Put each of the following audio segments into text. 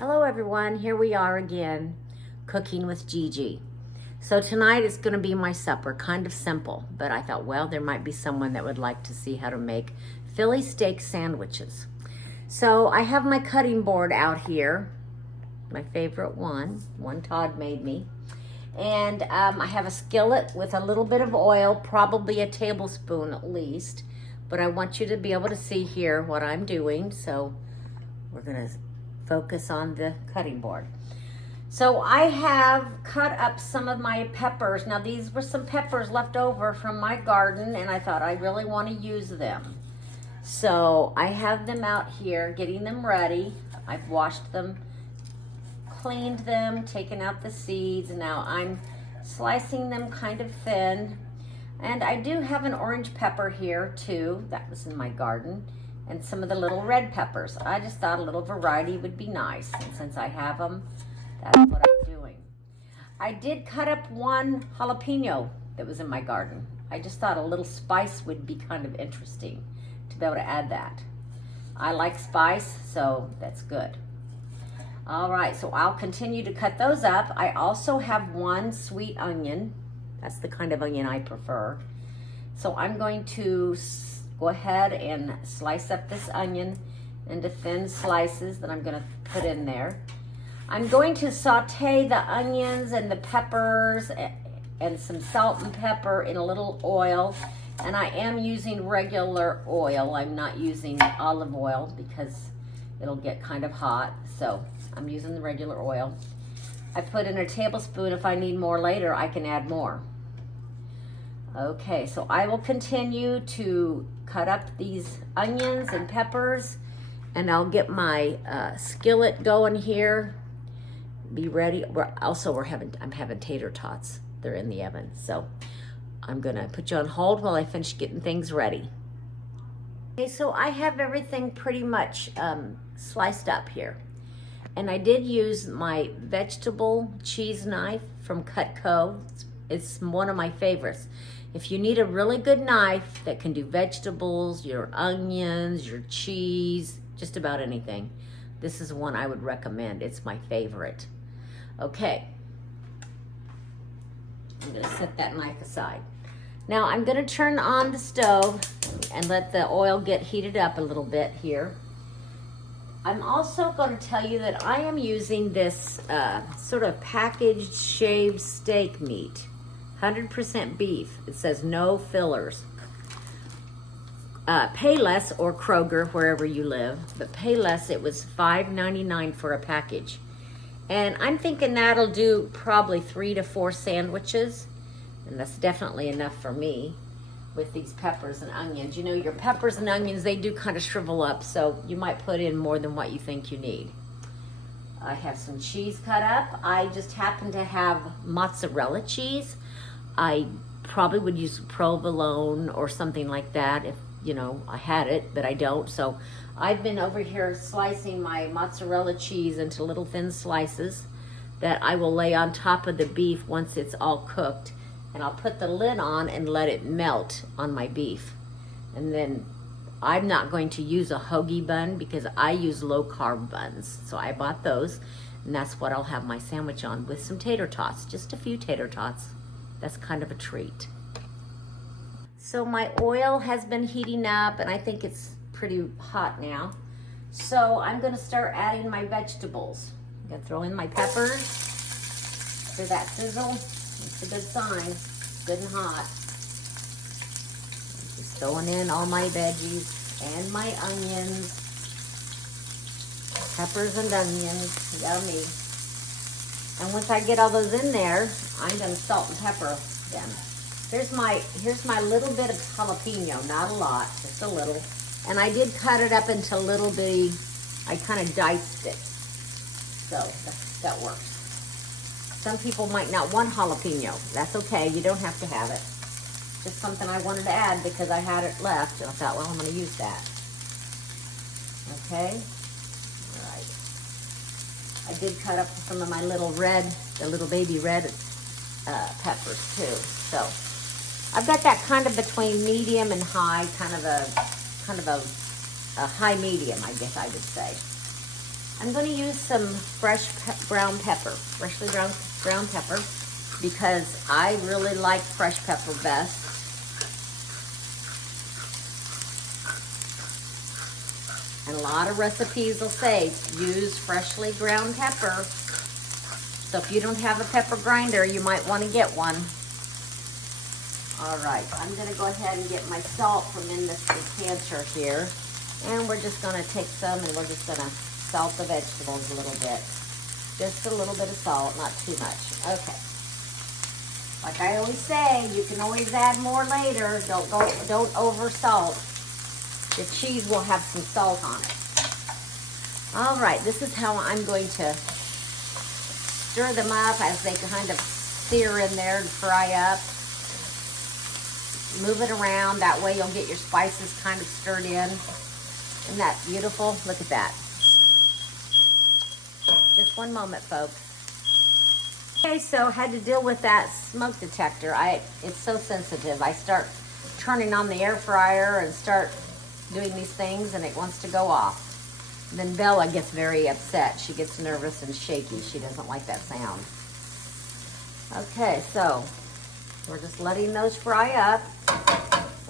Hello everyone, here we are again, cooking with Gigi. So tonight is going to be my supper, kind of simple, but I thought, well, there might be someone that would like to see how to make Philly steak sandwiches. So I have my cutting board out here, my favorite one Todd made me. And I have a skillet with a little bit of oil, probably a tablespoon at least, but I want you to be able to see here what I'm doing, so we're going to focus on the cutting board. So I have cut up some of my peppers. Now these were some peppers left over from my garden and I thought I really want to use them. So I have them out here getting them ready. I've washed them, cleaned them, taken out the seeds, and now I'm slicing them kind of thin. And I do have an orange pepper here too, that was in my garden, and some of the little red peppers. I just thought a little variety would be nice, and since I have them, that's what I'm doing. I did cut up one jalapeno that was in my garden. I just thought a little spice would be kind of interesting to be able to add that. I like spice, so that's good. All right, so I'll continue to cut those up. I also have one sweet onion. That's the kind of onion I prefer. So I'm going to go ahead and slice up this onion into thin slices that I'm going to put in there. I'm going to saute the onions and the peppers and some salt and pepper in a little oil. And I am using regular oil. I'm not using olive oil because it'll get kind of hot. So I'm using the regular oil. I put in a tablespoon. If I need more later, I can add more. Okay, so I will continue to cut up these onions and peppers, and I'll get my skillet going here. Be ready. I'm having tater tots. They're in the oven, so I'm gonna put you on hold while I finish getting things ready. Okay, so I have everything pretty much sliced up here, and I did use my vegetable cheese knife from Cutco. It's one of my favorites. If you need a really good knife that can do vegetables, your onions, your cheese, just about anything, this is one I would recommend. It's my favorite. Okay, I'm gonna set that knife aside. Now I'm gonna turn on the stove and let the oil get heated up a little bit here. I'm also going to tell you that I am using this sort of packaged shaved steak meat. 100% beef. It says no fillers. Payless or Kroger, wherever you live, but Payless, it was $5.99 for a package. And I'm thinking that'll do probably 3 to 4 sandwiches, and that's definitely enough for me with these peppers and onions. You know, your peppers and onions, they do kind of shrivel up, so you might put in more than what you think you need. I have some cheese cut up. I just happen to have mozzarella cheese. I probably would use provolone or something like that if, you know, I had it, but I don't. So I've been over here slicing my mozzarella cheese into little thin slices that I will lay on top of the beef once it's all cooked. And I'll put the lid on and let it melt on my beef. And then I'm not going to use a hoagie bun because I use low carb buns. So I bought those, and that's what I'll have my sandwich on with some tater tots, just a few tater tots. That's kind of a treat. So my oil has been heating up and I think it's pretty hot now. So I'm gonna start adding my vegetables. I'm gonna throw in my peppers. Hear that sizzle? It's a good sign, good and hot. I'm just throwing in all my veggies and my onions. Peppers and onions, yummy. And once I get all those in there, I'm gonna salt and pepper them. Here's my little bit of jalapeno, not a lot, just a little. And I did cut it up into little bitty, I kind of diced it. So that works. Some people might not want jalapeno. That's okay, you don't have to have it. Just something I wanted to add because I had it left and I thought, well, I'm gonna use that. Okay, all right. I did cut up some of my little the little baby red peppers too. So I've got that kind of between medium and high, kind of a high medium, I guess I would say. I'm going to use some freshly ground pepper, because I really like fresh pepper best. And a lot of recipes will say use freshly ground pepper. So if you don't have a pepper grinder, you might want to get one. All right, I'm going to go ahead and get my salt from in this decanter here. And we're just going to take some and we're just going to salt the vegetables a little bit. Just a little bit of salt, not too much. Okay. Like I always say, you can always add more later. Don't over salt. The cheese will have some salt on it. All right, this is how I'm going to stir them up as they kind of sear in there and fry up. Move it around, that way you'll get your spices kind of stirred in. Isn't that beautiful? Look at that. Just one moment, folks. Okay, so had to deal with that smoke detector. It's so sensitive. I start turning on the air fryer and start doing these things and it wants to go off. And then Bella gets very upset. She gets nervous and shaky. She doesn't like that sound. Okay, so we're just letting those fry up.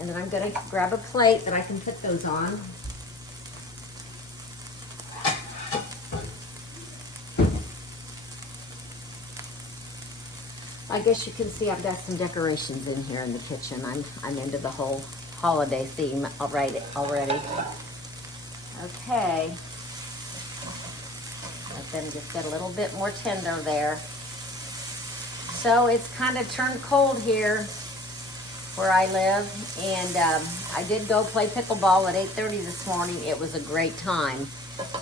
And then I'm going to grab a plate that I can put those on. I guess you can see I've got some decorations in here in the kitchen. I'm into the whole holiday theme already. Okay. Let them just get a little bit more tender there. So it's kind of turned cold here where I live, and I did go play pickleball at 8:30 this morning. It was a great time.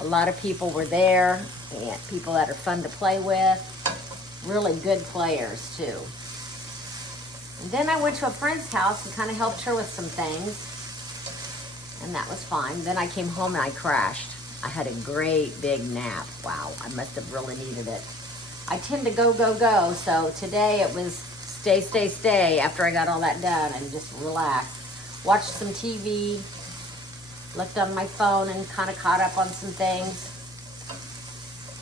A lot of people were there, and people that are fun to play with. Really good players too. And then I went to a friend's house and kind of helped her with some things, and that was fine. Then I came home and I crashed. I had a great big nap. Wow, I must have really needed it. I tend to go, so today it was stay after I got all that done and just relax. Watched some TV, looked on my phone and kind of caught up on some things.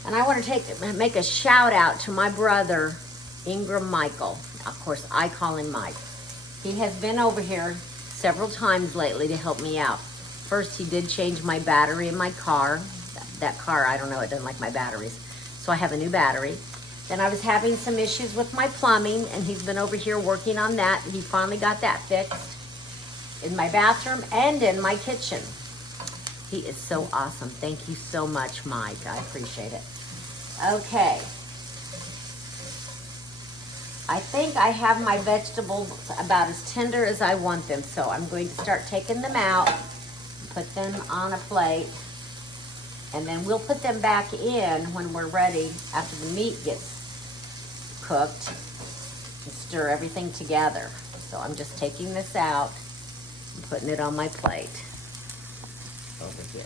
And I want to make a shout out to my brother, Ingram Michael. Of course, I call him Mike. He has been over here several times lately to help me out. First, he did change my battery in my car. That car, I don't know, it doesn't like my batteries. So I have a new battery. Then I was having some issues with my plumbing, and he's been over here working on that. He finally got that fixed in my bathroom and in my kitchen. He is so awesome. Thank you so much, Mike. I appreciate it. Okay. I think I have my vegetables about as tender as I want them, so I'm going to start taking them out, put them on a plate, and then we'll put them back in when we're ready after the meat gets cooked and stir everything together. So I'm just taking this out and putting it on my plate over here.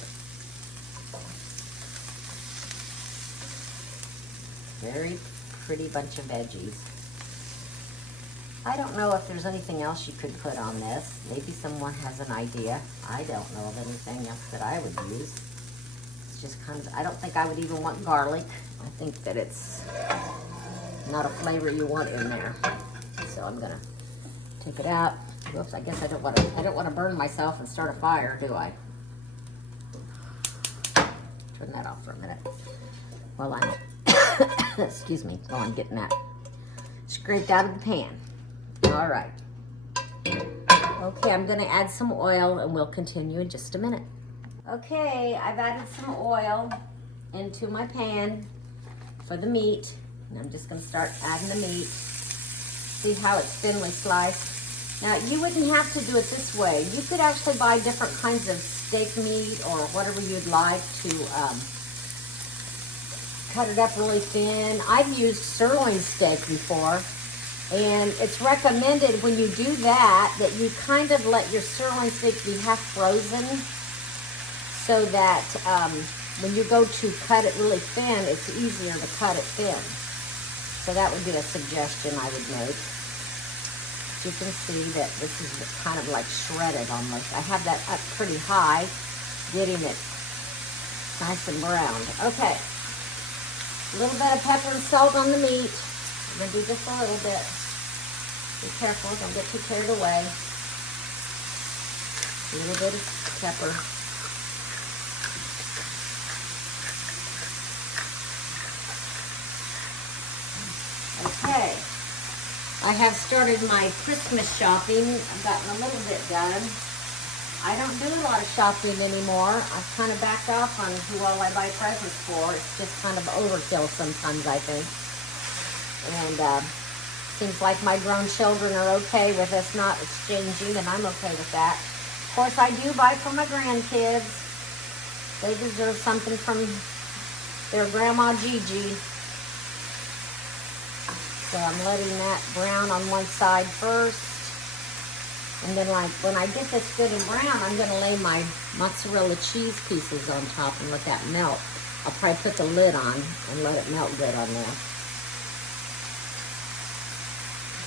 Very pretty bunch of veggies. I don't know if there's anything else you could put on this. Maybe someone has an idea. I don't know of anything else that I would use. It's just kind of, I don't think I would even want garlic. I think that it's not a flavor you want in there. So I'm gonna take it out. Whoops, I guess I don't want to burn myself and start a fire, do I? Turn that off for a minute while I'm excuse me, while I'm getting that scraped out of the pan. All right. Okay, I'm gonna add some oil and we'll continue in just a minute. Okay, I've added some oil into my pan for the meat. And I'm just gonna start adding the meat. See how it's thinly sliced? Now, you wouldn't have to do it this way. You could actually buy different kinds of steak meat or whatever you'd like to cut it up really thin. I've used sirloin steak before, and it's recommended when you do that you kind of let your sirloin steak be half frozen so that when you go to cut it really thin, it's easier to cut it thin. So that would be a suggestion I would make. You can see that this is kind of like shredded almost. I have that up pretty high, getting it Nice and browned. Okay. A little bit of pepper and salt on the meat. I'm going to do just a little bit. Be careful, don't get too carried away. A little bit of pepper. Okay. I have started my Christmas shopping. I've gotten a little bit done. I don't do a lot of shopping anymore. I've kind of backed off on who all I buy presents for. It's just kind of overkill sometimes, I think. And seems like my grown children are okay with us not exchanging, and I'm okay with that. Of course, I do buy for my grandkids. They deserve something from their Grandma Gigi. So I'm letting that brown on one side first. And then like when I get this good and brown, I'm going to lay my mozzarella cheese pieces on top and let that melt. I'll probably put the lid on and let it melt good on there.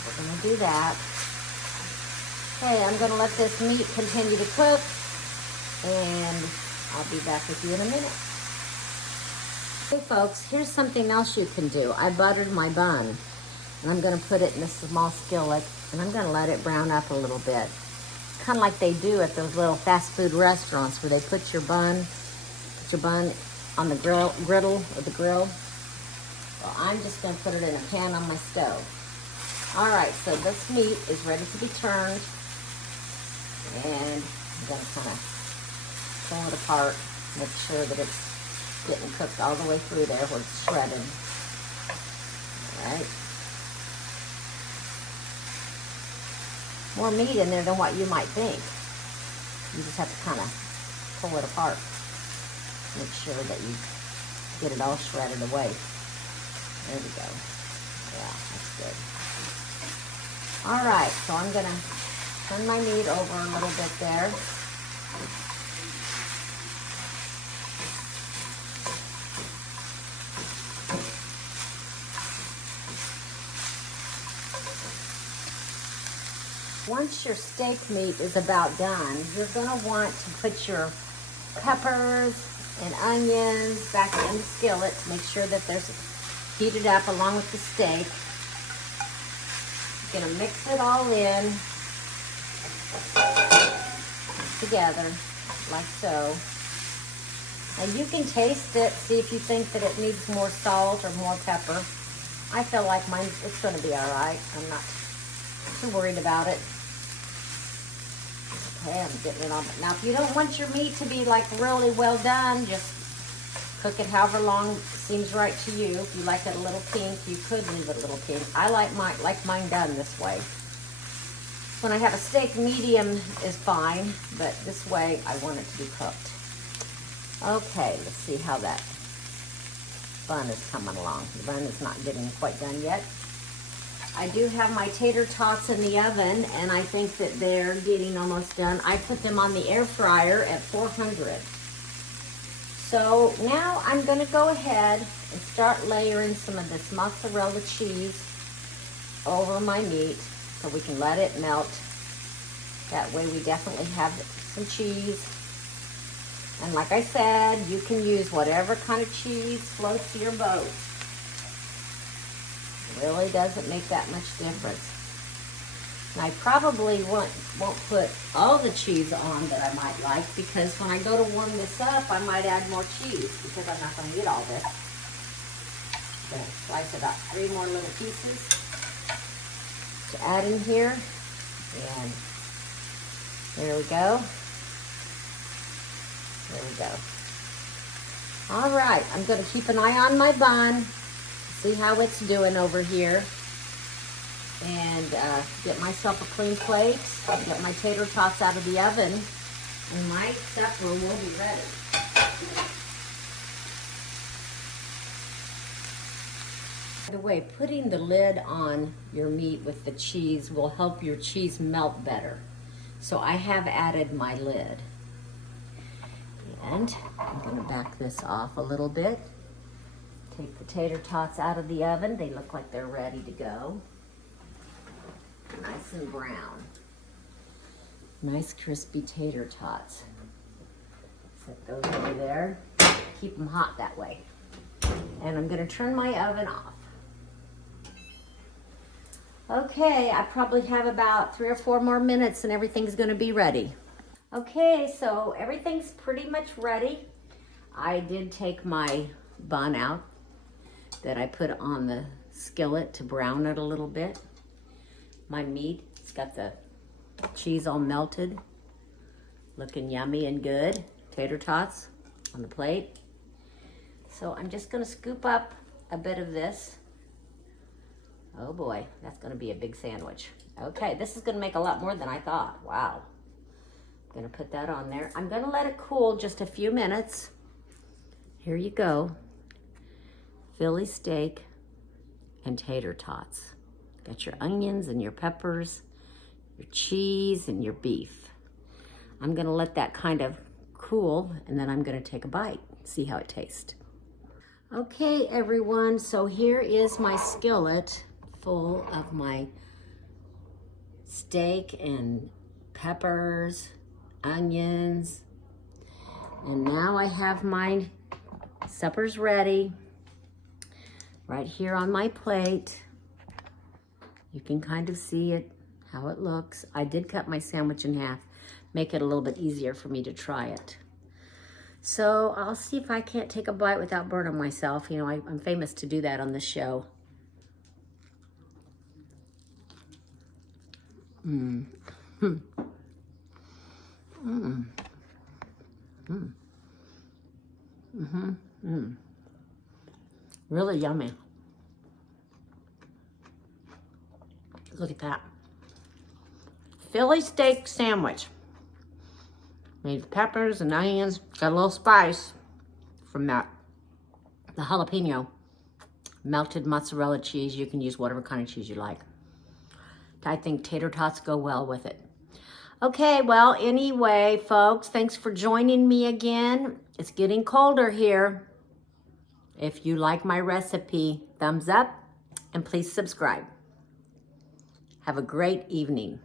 We're going to do that. Okay, I'm going to let this meat continue to cook. And I'll be back with you in a minute. Okay folks, here's something else you can do. I buttered my bun. And I'm going to put it in a small skillet, and I'm going to let it brown up a little bit. Kind of like they do at those little fast food restaurants where they put your bun on the griddle or the grill. Well, I'm just going to put it in a pan on my stove. All right, so this meat is ready to be turned, and I'm going to kind of pull it apart, make sure that it's getting cooked all the way through there where it's shredded. All right. More meat in there than what you might think. You just have to kind of pull it apart. Make sure that you get it all shredded away. There we go. Yeah, that's good. All right, so I'm going to turn my meat over a little bit there. Once your steak meat is about done, you're going to want to put your peppers and onions back in the skillet to make sure that they're heated up along with the steak. You're going to mix it all in together, like so. And you can taste it, see if you think that it needs more salt or more pepper. I feel like mine, it's going to be all right. I'm not too worried about it. Okay, I'm getting it on. Now, if you don't want your meat to be like really well done, just cook it however long seems right to you. If you like it a little pink, you could leave it a little pink. I like mine done this way. When I have a steak, medium is fine, but this way I want it to be cooked. Okay, let's see how that bun is coming along. The bun is not getting quite done yet. I do have my tater tots in the oven, and I think that they're getting almost done. I put them on the air fryer at 400. So now I'm going to go ahead and start layering some of this mozzarella cheese over my meat so we can let it melt. That way we definitely have some cheese. And like I said, you can use whatever kind of cheese floats your boat. Really doesn't make that much difference. And I probably won't put all the cheese on that I might like, because when I go to warm this up, I might add more cheese because I'm not going to eat all this. I'm going to slice about 3 more little pieces to add in here. And there we go. There we go. All right, I'm going to keep an eye on my bun. See how it's doing over here, and get myself a clean plate, get my tater tots out of the oven, and my supper will be ready. By the way, putting the lid on your meat with the cheese will help your cheese melt better. So I have added my lid. And I'm going to back this off a little bit. Take the tater tots out of the oven. They look like they're ready to go. Nice and brown. Nice crispy tater tots. Set those over there. keep them hot that way. And I'm gonna turn my oven off. Okay, I probably have about 3 or 4 more minutes and everything's gonna be ready. Okay, so everything's pretty much ready. I did take my bun out that I put on the skillet to brown it a little bit. My meat, it's got the cheese all melted, looking yummy and good. Tater tots on the plate. So I'm just gonna scoop up a bit of this. Oh boy, that's gonna be a big sandwich. Okay, this is gonna make a lot more than I thought. Wow. I'm gonna put that on there. I'm gonna let it cool just a few minutes. Here you go. Philly steak and tater tots. Got your onions and your peppers, your cheese and your beef. I'm gonna let that kind of cool and then I'm gonna take a bite, see how it tastes. Okay, everyone, so here is my skillet full of my steak and peppers, onions, and now I have my supper's ready right here on my plate. You can kind of see it, how it looks. I did cut my sandwich in half, make it a little bit easier for me to try it. So I'll see if I can't take a bite without burning myself. You know, I'm famous to do that on this show. Really yummy. Look at that. Philly steak sandwich. Made with peppers and onions. Got a little spice from that. The jalapeno. Melted mozzarella cheese. You can use whatever kind of cheese you like. I think tater tots go well with it. Okay, well, anyway, folks, thanks for joining me again. It's getting colder here. If you like my recipe, thumbs up and please subscribe. Have a great evening.